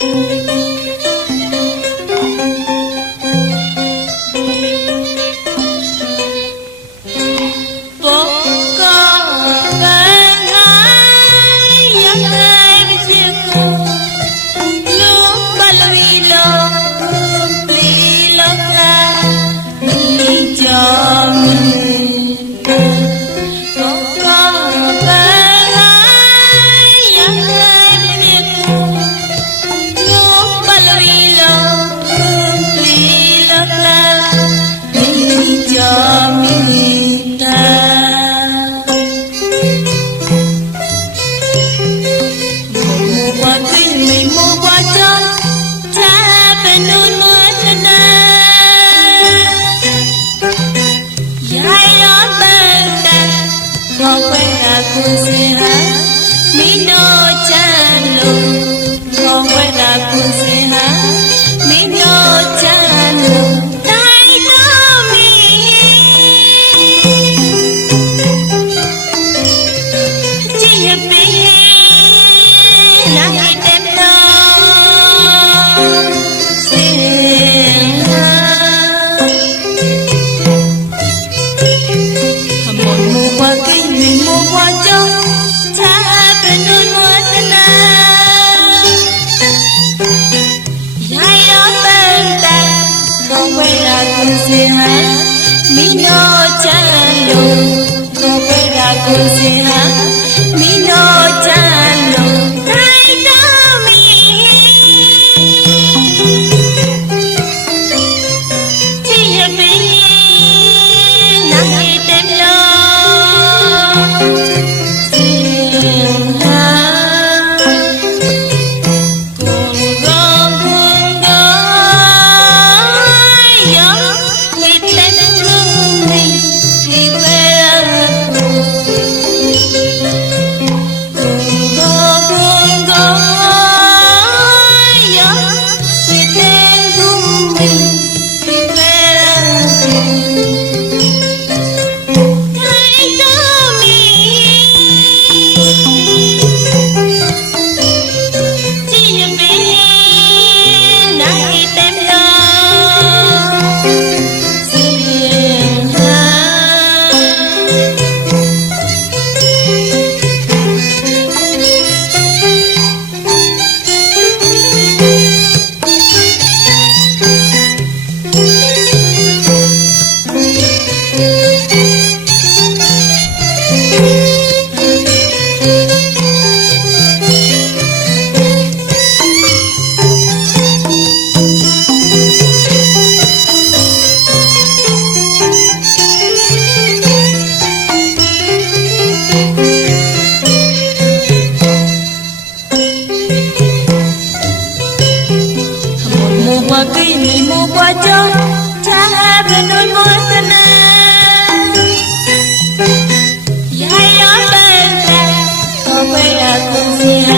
ဘော Mi noche no pega con si ဝကိနီမူပွားချောချာဘနွိမောတနာယာယောပန်တာတော့ပဲလာကုန်စီဟာ